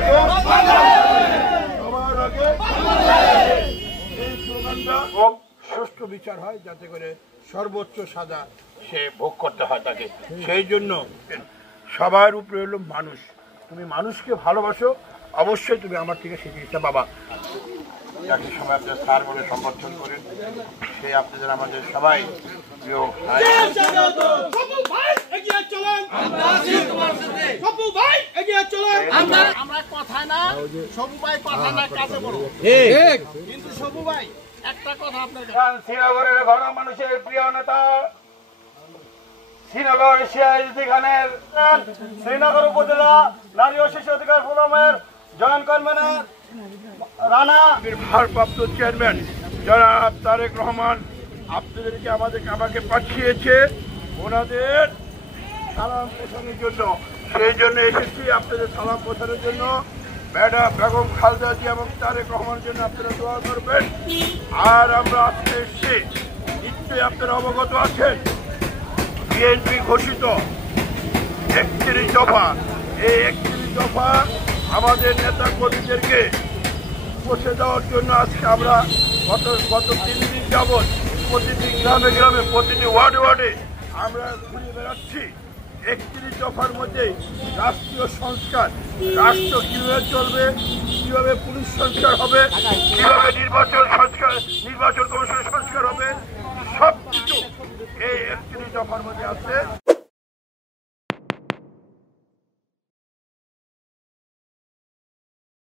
আগে সবার আগে এই স্লোগানটা খুব সুষ্ঠু বিচার হয়, যাতে করে সর্বোচ্চ সাজা সে ভোগ করতে হয় তাকে। সেই জন্য সবার উপরে হলো মানুষ। তুমি মানুষকে ভালোবাসো, অবশ্যই তুমি আমার থেকে সেই জিনিসটা পাবা। একই সময় আপনার স্যার বলে সম্বোধন করেন, সে আপনাদের আমাদের সবাই প্রিয় ভাই। আমরা কথা না সবু ভাই, কথা না কাজে বলো, কিন্তু সবু ভাই একটা কথা আপনার শ্রীনগরের ঘন মানুষের প্রিয় নেতা, শ্রীনগর সিআইএসডি খানের শ্রীনগর উপজেলা নারী ও শিশু অধিকার ফোরামের জয়েন্ট কনভেনর রানা, ভারপ্রাপ্ত চেয়ারম্যান জনাব তারেক রহমান আপনাদেরকে আমাকে পাঠিয়েছে ওনাদের সালাম পৌঁছানোর জন্য। সেই জন্য এসেছি আপনাদের সালাম পৌঁছানোর জন্য। ম্যাডাম বেগম খালেদা জিয়া এবং তারেক রহমানের জন্য আপনারা দোয়া করবেন। আর আমরা আজকে এসেছি, নিশ্চয়ই আপনারা অবগত আছেন, বিএনপি ঘোষিত 31 দফা, এই 31 দফা আমাদের নেতা কর্মীদেরকে পৌঁছে দেওয়ার জন্য আজকে আমরা গত 3 দিন যাবৎ প্রতিটি গ্রামে গ্রামে প্রতিটি ওয়ার্ডে আমরা ঘুরে বেড়াচ্ছি। 31 দফার মধ্যে রাষ্ট্রীয় সংস্কার, রাষ্ট্র কিভাবে চলবে, কিভাবে পুলিশ সংস্কার হবে, কিভাবে নির্বাচন কমিশনের সংস্কার হবে, সবকিছু এই 31 দফার মধ্যে আছে।